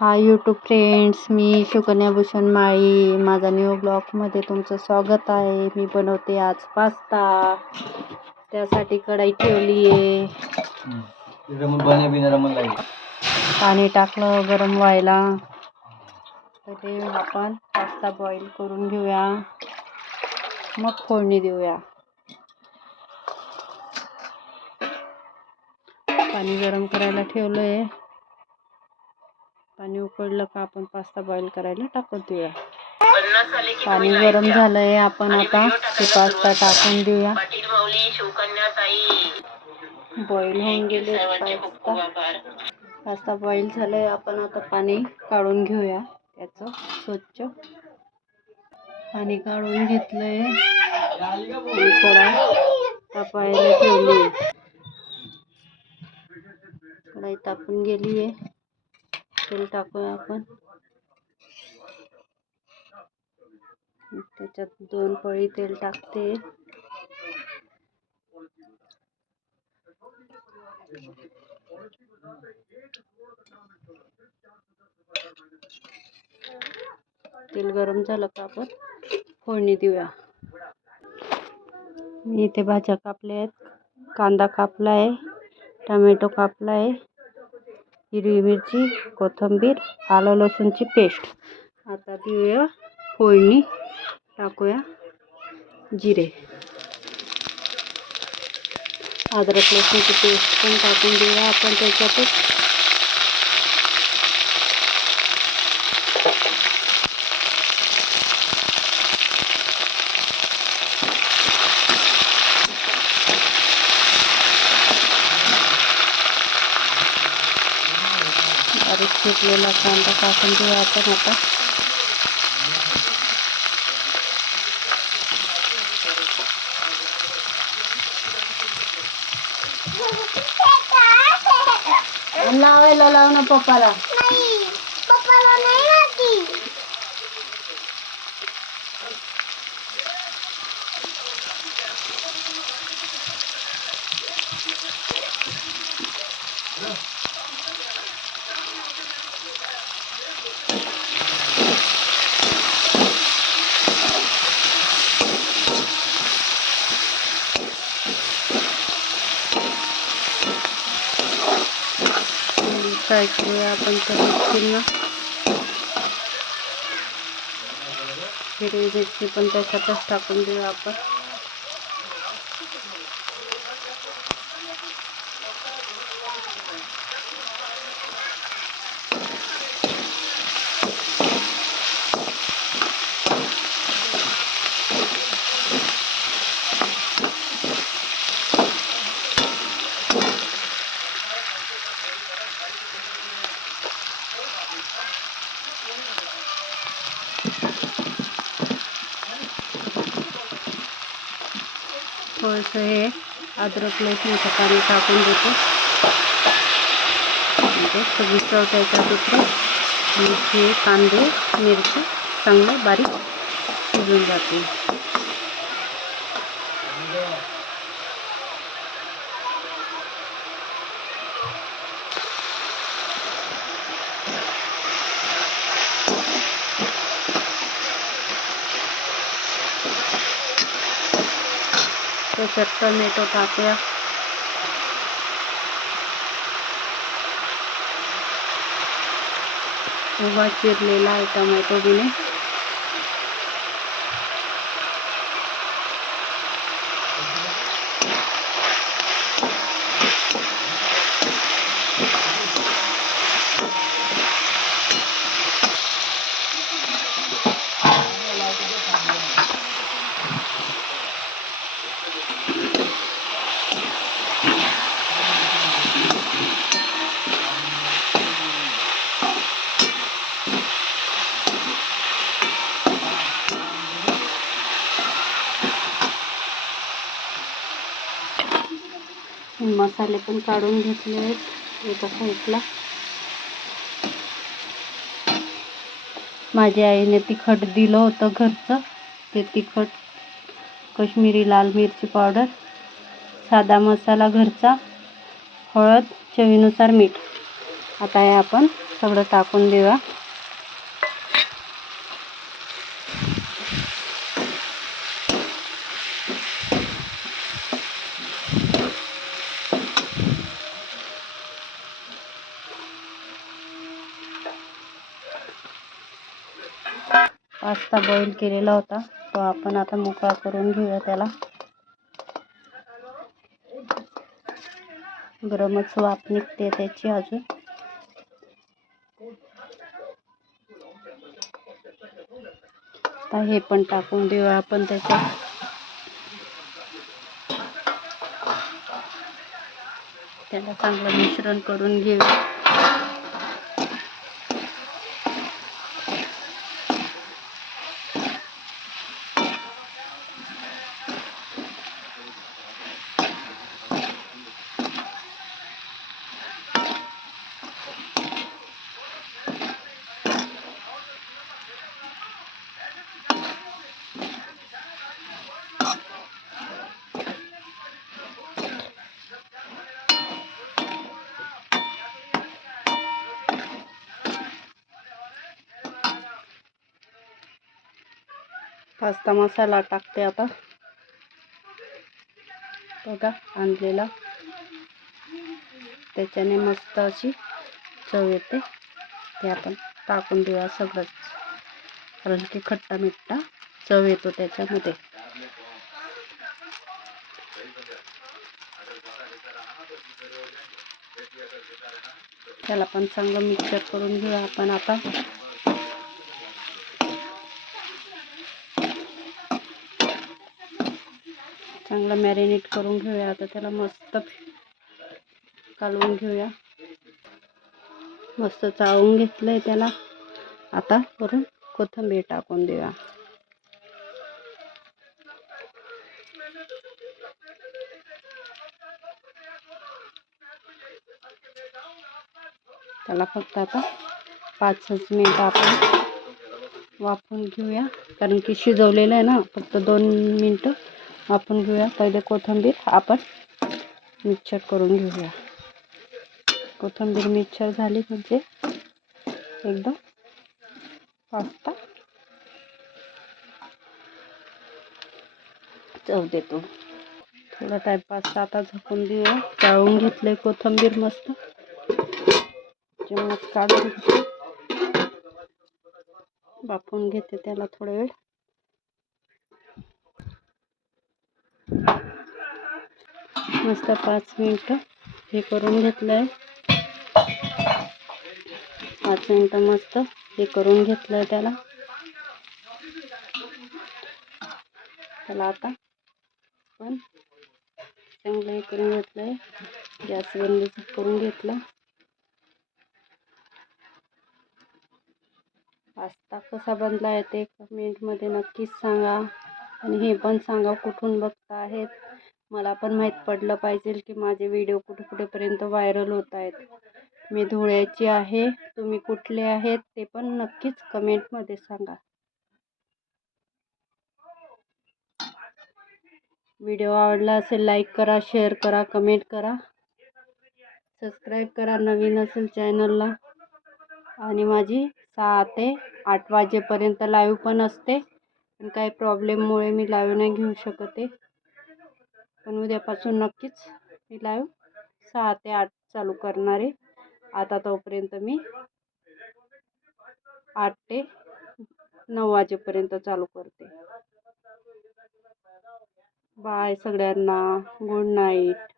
Hi YouTube friends, मी सुकन्या भूषण माळी. माझा new ब्लॉगमध्ये तुमचं स्वागत आहे. मी बनवते आज पास्ता. त्यासाठी कढई ठेवली आहे. पाणी टाकलं गरम व्हायला. पहिले आपण पास्ता बॉईल करून घेऊया, मग फोडणी देऊया. पाणी गरम करायला ठेवलंय. पाणी उकळलं का आपण पास्ता बॉईल करायला टाकून देऊया. पाणी गरम झालंय, आपण आता हे पास्ता टाकून देऊया. बॉईल होऊन गेले पास्ता बॉईल झालंय. आपण आता पाणी काढून घेऊया. त्याचं स्वच्छ पाणी काढून घेतलंय. कढई तापायला ठेवली. कढई तापून गेली आहे. तेल टाकूया आपण. त्याच्यात 2 पळी तेल टाकते. तेल गरम झालं का आपण फोडणी देऊया. मी इथे भाज्या कापल्या आहेत. कांदा कापला आहे, टोमॅटो कापला आहे, हिरवी मिरची, कोथिंबीर, आलं लसूणची पेस्ट. आता देऊया फोडणी. टाकूया जिरे, अद्रक लसूणची पेस्ट पण टाकून देऊया आपण त्याच्यातच. बारीक चिरलेला कांदा टाकून देऊया आपण आता. लावायला लाव ना पप्पाला. फ्राय करूया आपण त्या मिरचींना. हिरवी मिरची पण त्याच्यातच टाकून देऊया आपण. थोडंसं हे अद्रक लसूणचं पाणी टाकून देतो. म्हणजे सगळी चव त्याच्यात येते. हे कांदे मिरची चांगले बारीक शिजून जाते. त्याच्यात टोमॅटो टाकूया. उभा चिरलेला आहे टोमॅटो बिने. मसाले पण काढून घेतले आहेत एका साईडला. माझ्या आईने तिखट दिलं होतं घरचं. ते तिखट काश्मीरी लाल मिरची पावडर, साधा मसाला घरचा, हळद, चवीनुसार मीठ. आता हे आपण सगळं टाकून देऊया. पास्ता बॉईल केलेला होता तो आपण आता मोकळा करून घेऊया. त्याला गरमच वाफ निघते त्याची अजून. आता हे पण टाकून देऊया आपण त्याच्यात. त्याला चांगलं मिश्रण करून घेऊया. पास्ता मसाला टाकते आता. बघा आणलेला, त्याच्याने मस्त अशी चव येते. ते आपण टाकून देऊया सगळंच, कारण की खट्टा मिठ्ठा चव येतो त्याच्यामध्ये. त्याला पण चांगलं मिक्सर करून घेऊया आपण आता. चांगलं मॅरिनेट करून घेऊया आता. त्याला मस्त कालवून घेऊया. मस्त चाळून घेतलंय त्याला. आता वरून कोथिंबीर टाकून देऊया. त्याला फक्त आता 5 मिनिट आपण वाफवून घेऊया, कारण की शिजवलेलं आहे ना. फक्त 2 मिनिटं वाफवून घेऊया. पहिले कोथिंबीर आपण मिक्सर करून घेऊया. कोथिंबीर मिक्सर झाली म्हणजे एकदम पास्ता चव देतो. थोडा टाइम पास्ता आता झाकून देऊया. चाळून घेतले कोथिंबीर मस्त. चिमण्यात काढून वाफवून घेते त्याला थोडा वेळ. मस्त 5 मिनिटं हे करून घेतलंय. 5 मिनिटं मस्त हे करून घेतलंय त्याला. आता पण चांगलं हे करून घेतलंय. गॅस बंद करून घेतला. पास्ता कसा बनला आहे ते कमेंटमध्ये नक्कीच सांगा. आणि हे पण सांगा कुठून बघता आहेत. मला पण माहीत पडलं पाहिजे की माझे व्हिडिओ कुठेपर्यंत व्हायरल होत आहेत. मी धुळ्याची आहे, तुम्ही कुठले आहेत ते पण नक्कीच कमेंटमध्ये सांगा. व्हिडिओ आवडला असेल लाईक करा, शेअर करा, कमेंट करा, सबस्क्राईब करा नवीन असेल चॅनलला. आणि माझी 6 ते 8 वाजेपर्यंत लाईव्ह पण असते. पण काही प्रॉब्लेममुळे मी लाईव्ह नाही घेऊ शकते. पण उद्यापासून नक्कीच मी लाईव्ह 6 ते 8 चालू करणार आहे. आता तोपर्यंत मी 8 ते 9 वाजेपर्यंत चालू करते. बाय सगळ्यांना, गुड नाईट.